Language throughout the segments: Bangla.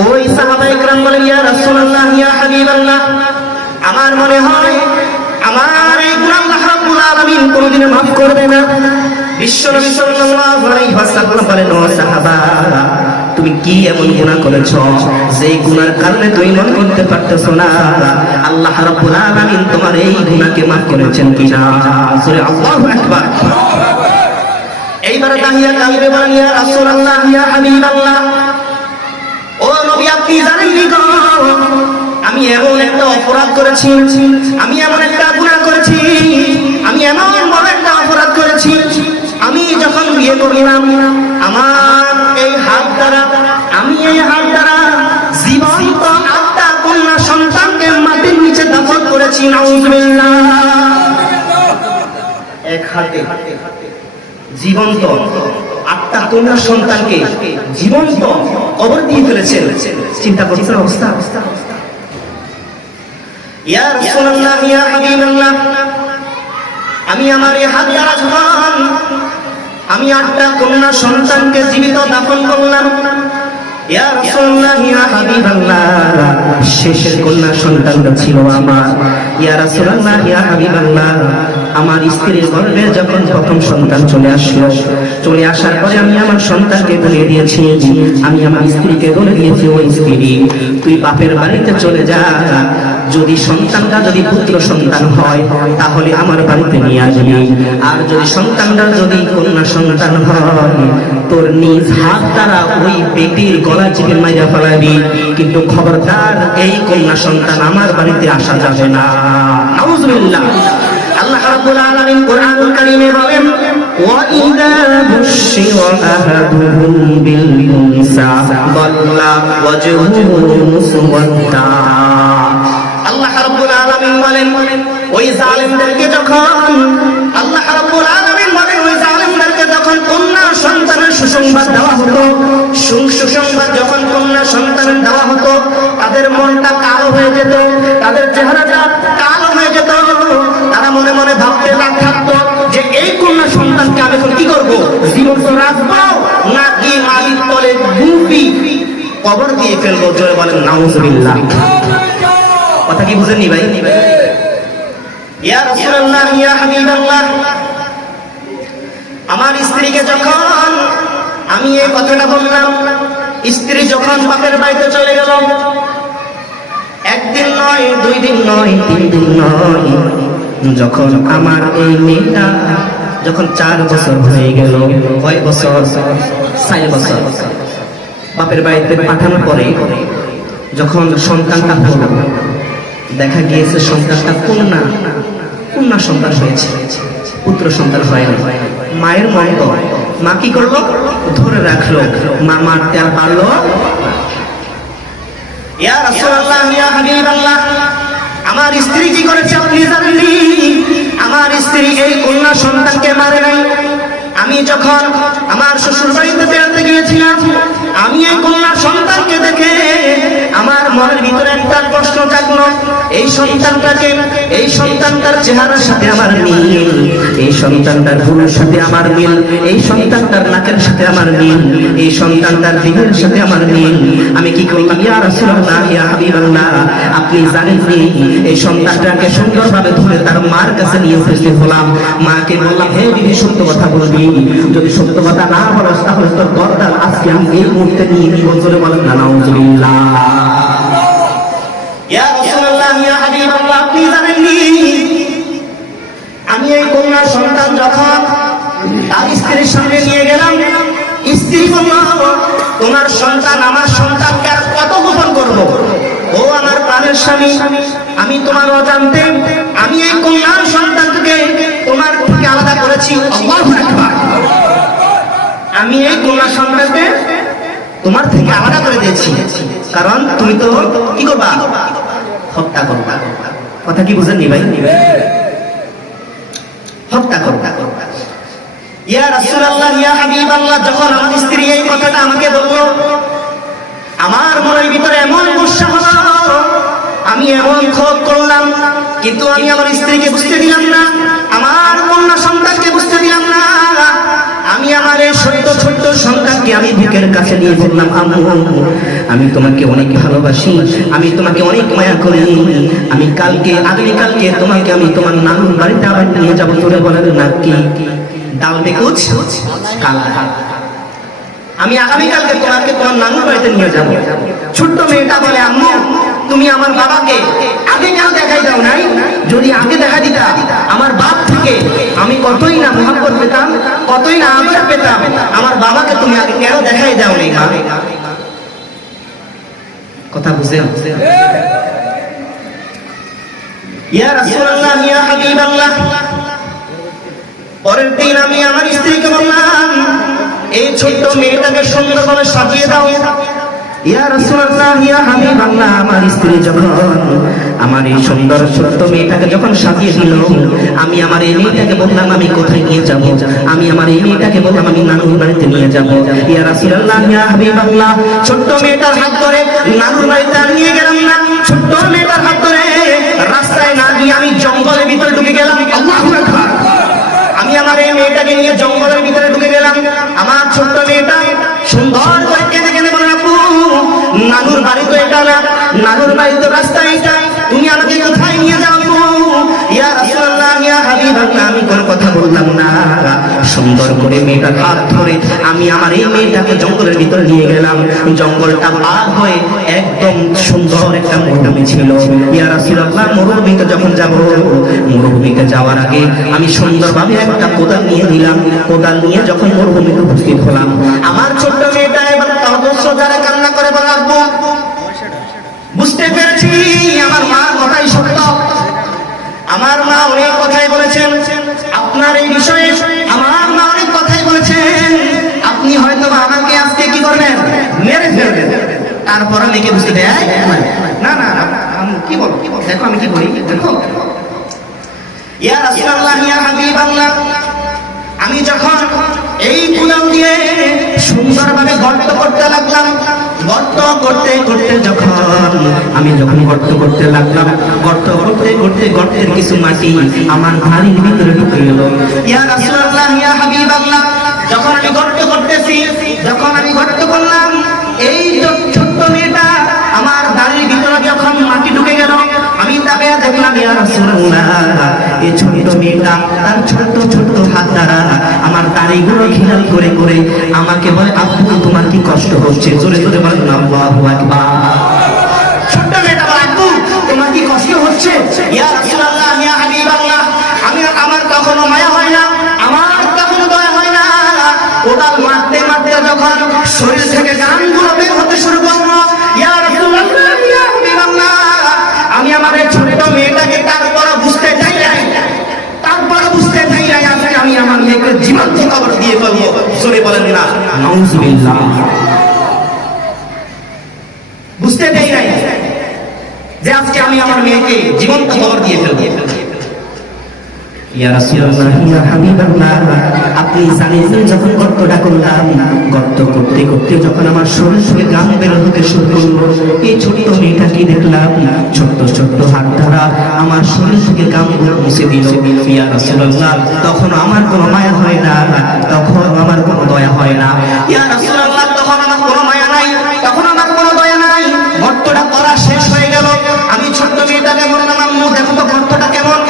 ওই সাহাবায়ে কেরাম বলেন, ইয়া রাসূলুল্লাহ, ইয়া হাবিবাল্লাহ, আমার মনে হয় আমার এই গুনাহ আল্লাহ রাব্বুল আলামিন কোনদিন মাফ করবে না। বিশ্বনবী সাল্লাল্লাহু আলাইহি ওয়াসাল্লাম বলেন, ও সাহাবা, তুমি কি এমন গুনাহ করেছো যে গুনার কারণে তুমি মনে করতে পারতেছো না আল্লাহ রাব্বুল আলামিন তোমার এই গুনাহকে মাফ করেছেন কিনা? সূরা আল্লাহু আকবার। এইবার দাহিয়া কালবে বলেন, ইয়া রাসূলুল্লাহ, ইয়া হাবিবাল্লাহ, ও নবী, আপনি জানেন নি গো, আমি এমন একটা অপরাধ করেছি, আমি এমন একটা গুনাহ করেছি, আমি এমন বড় একটা অপরাধ করেছি। আমি যখন বিয়ে করলাম, আমার এই হাত দ্বারা, আমি এই হাত দ্বারা জীবন্ত 8টা কন্যা সন্তানকে মাটির নিচে দাফন করেছি। নাউজুবিল্লাহ। এক হাতে জীবন্ত 8টা কন্যা সন্তানকে জীবন্ত কবর দিয়ে ফেলেছেন। চিন্তা করছেন অবস্থা? ইয়া রাসূলুল্লাহ, ইয়া হাবিবাল্লাহ, আমি আমার এই হাত দ্বারা যখন আমি 8টা কন্যা সন্তানকে জীবিত দাফন করলাম, ইয়া রাসূলুল্লাহ, ইয়া হাবিবাল্লাহ, শেষের কন্যা সন্তানটা ছিল আমার। ইয়া রাসূলুল্লাহ, ইয়া হাবিবাল্লাহ, আমার স্ত্রীর গর্ভে যখন প্রথম সন্তান চলে আসলো, চলে আসার পরে আমি আমার সন্তানকে বলে দিয়েছি, আমি আমার স্ত্রীকে বলে দিয়েছি, ও স্ত্রী, তুই বাপের বাড়িতে চলে যা, যদি সন্তানটা যদি পুত্র সন্তান হয় তাহলে আমার বাড়িতে নিয়ে আসবি, আর যদি সন্তানটা যদি কন্যা সন্তান হয় তোর নিজ হাত দ্বারা ওই বেটির গলা চিপে মাইরা ফেলাবি, কিন্তু খবরদার এই কন্যা সন্তান আমার বাড়িতে আসা যাবে না। নাউজুবিল্লাহ। আল্লাহ রাব্বুল আলামিন কোরআনুল কারীমে বলেন, ওয়া ইযা বুশিরা আহাদুহুম বিল উনসা যাল্লা ওয়াজহুহু মুসওয়াদ্দা। আল্লাহ রাব্বুল আলামিন বলেন, ওই জালিমদেরকে যখন আল্লাহ রাব্বুল আলামিন বলেন, ওই জালিমদেরকে যখন কন্যা সন্তানের সুসংবাদ দেওয়া হতো, সুসংবাদ যখন কন্যা সন্তানের দেওয়া হতো, তাদের মনটা কালো হয়ে যেত, তাদের চেহারাটা কালো হয়ে যেত। তারা মনে মনে ভাবতে থাকতো যে এই কন্যা সন্তানকে আমি এখন কি করবো, জীবন্ত রাখবো নাকি মালিক তলে গুপি কবর দিয়ে ফেলবো? জোরে বলেন নাউজুবিল্লাহ। কথা কি বুঝেননি ভাই? ইয়া রাসূলুল্লাহ, ইয়া হাবিবাল্লাহ, আমার স্ত্রীকে যখন আমি এই কথাটা বললাম, স্ত্রী যখন বাপের বাড়িতে চলে গেল, একদিন নয়, 2 দিন নয়, 3 দিন নয়, যখন আমার এই মেয়েটা যখন 4 বছর হয়ে গেল, কয় বছর? 4 বছর বাপের বাড়িতে পাঠানোর পরে যখন সন্তানটা হলো, দেখা গিয়েছে সন্তানটা কন্যা সন্তান হয়েছে, পুত্র সন্তান হয়নি। মায়ের মন্দ, মা কি করলো? ধরে রাখলো, মা মারতে আর পারলো। ইয়া রাসূলুল্লাহ, ইয়া হাবিবাল্লাহ, আমার স্ত্রী কি করেছে আপনি জানেননি? আমার স্ত্রী এই কন্যা সন্তানকে মারে নাই। আমি যখন আমার শ্বশুর বাড়িতে বেড়াতে গিয়েছিলাম, আমি এই কন্যা সন্তানকে দেখে আমার মনের ভিতরে একটা প্রশ্ন জাগলো, এই সন্তানটাকে, এই সন্তানটার চেহারার সাথে আমার মিল, এই সন্তানটার ভুলের সাথে আমার মিল, এই সন্তানটার নাকের সাথে আমার মিল, এই সন্তানটার দেহের সাথে আমার মিল। আমি কি করলাম? ইয়া রাসূলুল্লাহ, ইয়া হাবিবাল্লাহ, আপনি জানেননি এই সন্তানটাকে সুন্দরভাবে ধরে তার মার কাছে নিয়ে উপস্থিত হলাম। মাকে বললাম, হে বিবি, সত্য কথা বলবি, যদি সত্য কথা না বলস তাহলে তোর গর্দান আজকে আমি এই মুহূর্তে নিয়ে নিব। জোরে বলেন না নাউজুবিল্লাহ। ইয়া রাসূলুল্লাহ, ইয়া হাবিবাল্লাহ, আপনি জানেননি আমি এই কন্যা সন্তান যখন তার স্ত্রীর সঙ্গে নিয়ে গেলাম, স্ত্রী বলল, তোমার সন্তান আমার সন্তানকে আর কত গোপন করব? ও আমার প্রাণের স্বামী, আমি তোমার অজান্তে আমি এই কন্যা সন্তানকে তোমার থেকে আলাদা করেছি। আল্লাহু আকবার। আমি এই কন্যা সন্তানকে তোমার থেকে আলাদা করে দিয়েছি, কারণ তুমি তো কি করবা? হত্যা করবা। কথা কি বুঝেননি ভাই? হত্যা করবা। ইয়া রাসূলুল্লাহ, ইয়া হাবিবাল্লাহ, যখন আমার স্ত্রী এই কথাটা আমাকে বলল, আমার মনের ভিতরে এমন গুসা হলো, আমি এমন ক্ষোভ করলাম, কিন্তু আমি আমার স্ত্রীকে বুঝতে দিলাম না, আমার কন্যা সন্তানকে বুঝতে দিলাম না। আমি আমি আমার এই ছোট্ট ছোট্ট সন্তানকে আমি বুকের কাছে নিয়ে বললাম, আম্মু আমি তোমাকে অনেক ভালোবাসি, আমি তোমাকে অনেক মায়া করি, আমি কালকে আগামীকালকে তোমাকে আমি তোমার নানুর বাড়িতে আবার নিয়ে যাবো। তোরে বলেন না কি ডাল বেকুচ কালা, আমি আগামীকালকে তোমাকে তোমার নানুর বাড়িতে নিয়ে যাব। ছোট্ট মেয়েটা বলে, আম্মু তুমি আমার বাবাকে আগে কেন দেখাই দাও নাই? যদি আগে দেখা দিতা আমার বাপ থেকে আমি কতই না মহব্বত পেতাম, কতই না আদর পেতাম। আমার বাবাকে তুমি আগে কেন দেখাই দাও নাই? কথা বুঝেন? ইয়া রাসূলুল্লাহ, ইয়া হাবিবাল্লাহ। পরের দিন আমি আমার স্ত্রীকে বললাম, এই ছোট্ট মেয়েটাকে সুন্দরভাবে সাজিয়ে দাও। ইয়া রাসূলুল্লাহ, ইয়া হাবিবাল্লাহ, আমার স্ত্রী যখন আমার এই সুন্দর ছোট্ট মেয়েটাকে যখন সাজিয়ে দিল, আমি আমার এই মেয়েটাকে বললাম আমি কোথায় নিয়ে যাব? আমি আমার এই মেয়েটাকে বললাম আমি নানুর বাড়িতে নিয়ে যাব। ইয়া রাসূলুল্লাহ, ইয়া হাবিবাল্লাহ, ছোট্ট মেয়েটার হাত ধরে নানুর বাড়িতে নিয়ে গেলাম না, ছোট্ট মেয়েটার হাত ধরে রাস্তায় না গিয়ে আমি জঙ্গলের ভিতরে ঢুকে গেলাম। আল্লাহু আকবার। আমি আমার এই মেয়েটাকে নিয়ে জঙ্গলের ভিতরে ঢুকে গেলাম। আমার ছোট্ট মেয়েটা সুন্দর করে কেঁদে কেঁদে বলে, আপু নানুর বাড়ি তো এটা না, নানুর বাড়ি তো রাস্তা এটা, তুমি আমাকে কোথায় নিয়ে যাও? ইয়া রাসূলুল্লাহ, ইয়া হাবিবাল্লাহ, আমি কোনো কথা বললাম না। সুন্দর করে মেয়েটার হাত ধরে আমি আমার এই মেয়েটাকে জঙ্গলের ভিতরে নিয়ে গেলাম। জঙ্গলটা পার হয়ে একদম সুন্দর একটা মরুভূমি ছিল। ইয়া রাসূলুল্লাহ, মরুভূমিতে যখন যাব, মরুভূমিতে যাওয়ার আগে আমি সুন্দরভাবে একটা কোদাল নিয়ে নিলাম। কোদাল নিয়ে যখন মরুভূমিতে উপস্থিত হলাম, আমার ছোট্ট মেয়েটা এবার সোজারে কান্না করে বলে, আব্বু বুঝতে পেরেছি আমার মা কথাই সত্য, আমার মা অনেক কথাই বলেছেন আপনার এই বিষয়ে, আমার মা অনেক কথাই বলেছেন, আপনি হয়তো আমাকে আজকে কি করবেন, মেরে ফেলবেন। তারপর মেয়েকে বুঝতে দেয় না না না, কি বলো দেখো আমি কি বলি, দেখো। ইয়া রাসূলুল্লাহ, ইয়া হাবিবাল্লাহ, আমি যখন এই কুলাম দিয়ে সুন্দরভাবে গর্ত করতে লাগলাম, গর্ত করতে করতে যখন গর্ত করতে লাগলাম, গর্ত করতে করতে গর্তের কিছু মাটি আমার ভারীর ভিতরে ঢুকে গেল। ইয়া রাসূলুল্লাহ, ইয়া হাবিবাল্লাহ, যখন আমি গর্ত করতেছি, যখন আমি গর্ত করলাম, এই ছোট্ট মেয়েটা আমার দাড়ির ভিতরে যখন মাটি ঢুকে গেল, আমি তাকে দেখলাম, ইয়া রাসূলুল্লাহ, এই ছোট্ট মেয়েটা তার ছোট্ট ছোট্ট হাত দ্বারা আমার দাড়িগুলো খেয়াল করে করে আমাকে বলে, আব্বু তোমার কি কষ্ট হচ্ছে? জোরে জোরে বলেন আল্লাহু আকবার। ছোট্ট মেয়েটা বলে, আব্বু তোমার কি কষ্ট হচ্ছে? ইয়া রাসূলুল্লাহ, ইয়া হাবিবাল্লাহ, আমার কখনো মায়া হয় না, আমার কখনো দয়া হয় না। কোদাল মারতে মারতে যখন শরীর থেকে গানগুলো বের হতে শুরু করলো, ইয়া রাসূলুল্লাহ, ইয়া হাবিবাল্লাহ, আমি আমার এই ছোট্ট মেয়েটাকে তারপর বুঝতে চাই নাই, আমি আমার মেয়েকে জীবন্ত কবর দিয়ে ফেলবো। জোরে বলেন না নাউযুবিল্লাহ। বুঝতে দেই নাই যে আজকে আমি আমার মেয়েকে জীবন্ত কবর দিয়ে ফেলবো। ইয়া রাসূলুল্লাহ, ইয়া হাবিবাল্লাহ, আপনি জানেন যখন গর্তটা করলাম, গর্ত করতে করতে যখন আমার শরীর থেকে গাম বের হতে শুরু করলো, এই ছোট্ট মেয়েটাকে দেখলাম ছোট্ট ছোট্ট হাত দ্বারা আমার শরীর থেকে গামগুলো মুছে দিল। ইয়া রাসূলুল্লাহ, তখন আমার কোনো মায়া হয় না, তখন আমার কোনো দয়া হয় না। ইয়া রাসূলুল্লাহ, তখন আমার কোনো মায়া নাই, তখন আমার কোনো দয়া নাই। গর্তটা করা শেষ হয়ে গেল। আমি ছোট্ট মেয়েটাকে বললাম, আম্মু দেখো তো গর্তটা কেমন।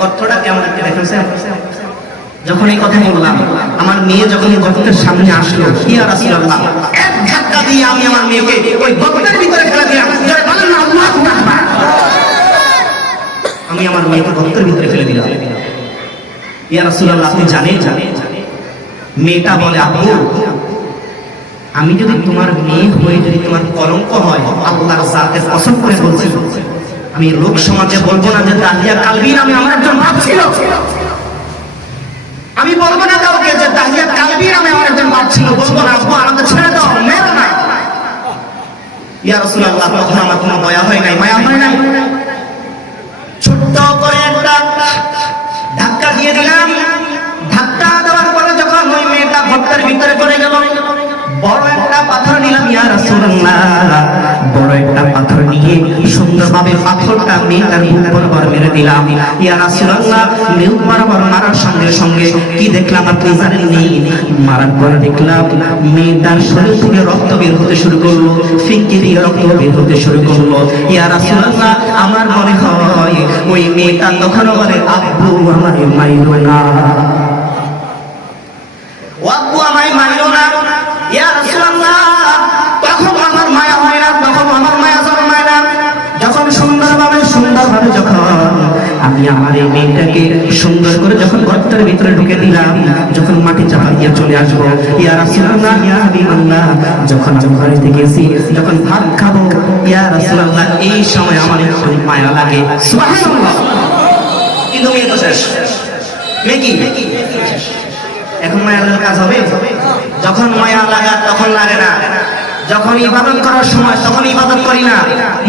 গর্তটা কেমন দেখেছেন? যখন এই কথা বললাম, আমার মেয়ে যখন গর্তের সামনে আসলো, ইয়া রাসূলুল্লাহ, এক ধাক্কা দিয়ে আমি আমার মেয়েকে ওই গর্তের ভিতরে ফেলে দিলাম। জোরে বলেন না আল্লাহু আকবার। আমি আমার মেয়েকে গর্তের ভিতরে ফেলে দিলাম। ইয়া রাসূলুল্লাহ, আপনি জানেন মেয়েটা বলে, আব্বু আমি যদি তোমার মেয়ে হয়ে যদি তোমার কলঙ্ক হয়, আল্লাহর জাতের কসম করে বলছি, আমি লোক সমাজে বলবো না যে দাহিয়া কালবি নামে আমার একজন বাপ ছিল। আমি বলবো না কাউকে যে দাহিয়া কালবি নামে আমার একজন বাপ ছিল। বলবো না, আব্বু আমাকে ছেড়ে দাও, মেরো না। ইয়া রাসূলুল্লাহ, তখন আমার কোনো দয়া হয় নাই, মায়া হয় নাই। ছোট্ট করে একটা ধাক্কা দিয়ে দিলাম। ধাক্কা দেওয়ার পরে যখন ওই মেয়েটা গর্তের ভিতরে পড়ে গেল, বড় একটা পাথর নিলাম। ইয়া রাসূলুল্লাহ, বড় একটা পাথর নিয়ে সুন্দরভাবে পাথরটা মেয়েটার বুক বরাবর মেরে দিলাম। ইয়া রাসূলুল্লাহ, বুক বরাবর মারার সঙ্গে সঙ্গে কি দেখলাম আপনি জানেননি? মারার পর দেখলাম মেয়েটার শরীর থেকে রক্ত বের হতে শুরু করলো, ফিনকি রক্ত বের হতে শুরু করলো। ইয়া রাসূলুল্লাহ, আমার মনে হয় ওই মেয়েটা তখন বলে, আব্বু আমাকে মাইরো না, আব্বু আমায় মাইরো না। ইয়া রাসূলুল্লাহ, তখন আমার মায়া হয় না, তখন আমার মায়া জন্মায় না। যখন সুন্দরভাবে যখন আমি আমার এই মেয়েটাকে সুন্দর করে যখন গর্তের ভিতরে ঢুকে দিলাম, যখন মাটি চাপা দিয়ে চলে আসবো, ইয়া রাসূলুল্লাহ, ইয়া হাবিবাল্লাহ, যখন আমি বাড়িতে গেছি, যখন ভাত খাবো, ইয়া রাসূলুল্লাহ, এই সময় আমার একটু মায়া লাগে। সুবহানাল্লাহ। কিন্তু মেয়ে তো শেষ, মেয়ে কি এখন মায়া লাগার কাজ হবে? যখন মায়া লাগা তখন লাগে না, যখন ইবাদত করার সময় তখন ইবাদত করি না।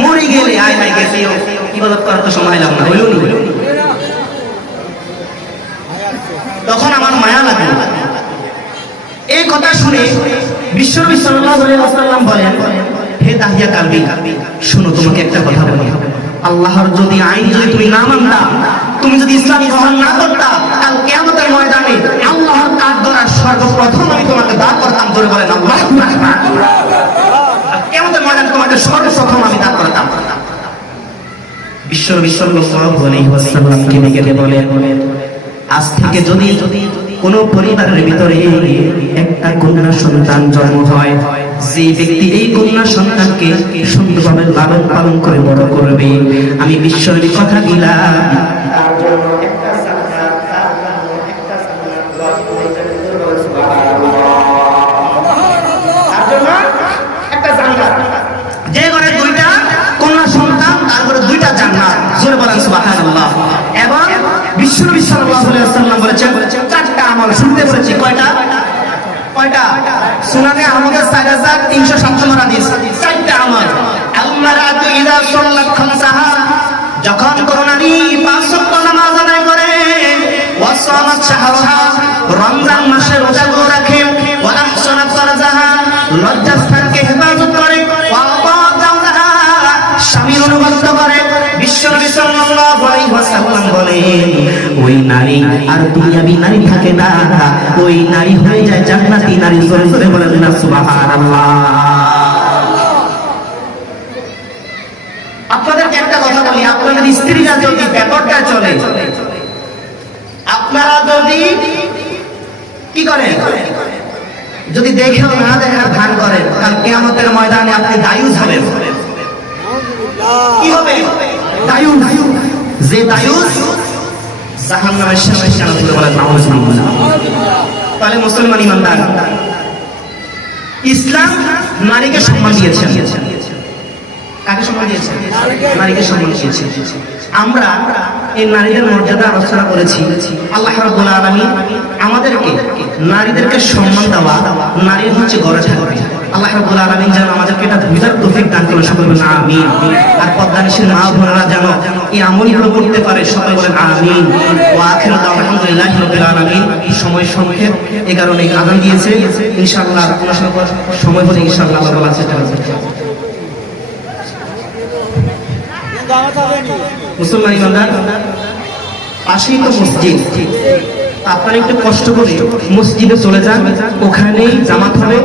মরে গেলে আয় হায় গেছি, ইবাদত করার তো সময় লাগবে না, হইল না, তখন আমার মায়া লাগে। এই কথা শুনে বিশ্বনবী সাল্লাল্লাহু আলাইহি ওয়াসাল্লাম বলেন, হে দাহিয়া কালবি, শুনো তোমাকে একটা কথা বলি, আল্লাহর যদি আইন যদি তুমি না মানতা, তুমি যদি ইসলাম গ্রহণ না করতা, কাল কিয়ামতের ময়দানে আল্লাহর কাঠ ধরার সর্বপ্রথম আমি তোমাকে দাঁড় করতাম। ধরে বলেন আল্লাহু আকবার। কিয়ামতের ময়দানে তোমাকে সর্বপ্রথম আমি দাঁড় করতাম। বিশ্বনবী সাল্লাল্লাহু আলাইহি ওয়াসাল্লামকে ডেকে বলেন, আজ থেকে যদি কোন পরিবারের ভিতরে একটা কন্যা সন্তান জন্ম হয়, যে ব্যক্তি এই কন্যা সন্তানকে সুন্দরভাবে লালন পালন করে বড় করবে, আমি বিশ্বনবী কথা দিলাম, তার জন্য একটা জান্নাত, তার জন্য একটা জান্নাত, তার জন্য একটা জান্নাত। যে ঘরে দুইটা কন্যা সন্তান, তার ঘরে দুইটা জান্নাত। জোরে বলেন সুবহানাল্লাহ। এবং বিশ্বনবী সাল্লাল্লাহু আলাইহি ওয়াসাল্লাম বলেছেন চারটা আমল। শুনতে বলেছি কয়টা? কয়টা? সুনানে আহমদের 4307 নম্বর হাদিস, চারটা আমল। আল-মারাতু ইযা সাল্লাত খামসাহা, যখন কোন নারী 5 ওয়াক্ত নামাজ আদায় করে, ওয়া সামাত শাহরাহা, রমজান মাসে রোজাগুলো রাখে, ওয়া আহসানাত ফারজাহা, লজ্জাস্থানকে হেফাজত করে, ওয়া আতাআত জাওজাহা, স্বামীর অনুগত করে। বিশ্বনবী সাল্লাল্লাহু আলাইহি ওয়াসাল্লাম বলেন, ওই নারী আর দুনিয়াবি নারী থাকে না, ওই নারী হয়ে যায় জান্নাতি নারী। জোরে জোরে বলেন না সুবহানাল্লাহ। আপনাদেরকে একটা কথা বলি, আপনাদের স্ত্রীরা যদি ব্যাপারটা চলে, আপনারা যদি কি করেন, যদি দেখেও না দেখার ভান করেন, কাল কিয়ামতের ময়দানে আপনি দায়ুস হবেন। কি হবে? দায়ুস। যে দায়ুস জাহান্নামের শেষ ঠিকানা বলে বলেন নাউযুবিল্লাহ। তাহলে মুসলমান ইমানদার, ইসলাম নারীকে সম্মান দিয়েছে। কাকে সম্মান দিয়েছে? নারীকে সম্মান দিয়েছে। আমরা এই নারীদের মর্যাদা আলোচনা করেছি। আল্লাহ রাব্বুল আলামিন আমাদেরকে নারীদেরকে সম্মান দেওয়া, নারীর হচ্ছে ঘরে থাকবে। আল্লাহ রাব্বুল আলামিন যেন আমাদেরকে এটা বুঝার তৌফিক দান করেন, সকলে বলেন আমিন। আর পদ্মানিসীর মা বোনেরা যেন এই আমলগুলো করতে পারে, সকলে বলেন আমিন। ওয়া আখিরু দাওয়ানা আলহামদুলিল্লাহি রাব্বিল আলামিন। সময় সংক্ষেপ, এই কারণে আযান দিয়েছে। ইনশাআল্লাহ সময় হলে ইনশাআল্লাহ আল্লাহ বলার চেষ্টা করব। মুসলমান ইমানদার, পাশেই তো মসজিদ, আপনারা একটু কষ্ট করে মসজিদে চলে যান, ওখানেই জামাত হবে।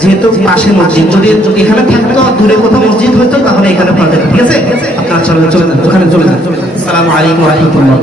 যেহেতু পাশে মসজিদ, যদি এখানে থাকতো দূরে কোথাও মসজিদ হতো তাহলে এখানে পাওয়া যেত। ঠিক আছে, আপনারা চলে যান, ওখানে চলে যান। আসসালামু আলাইকুম ওয়া রাহমাতুল্লাহ।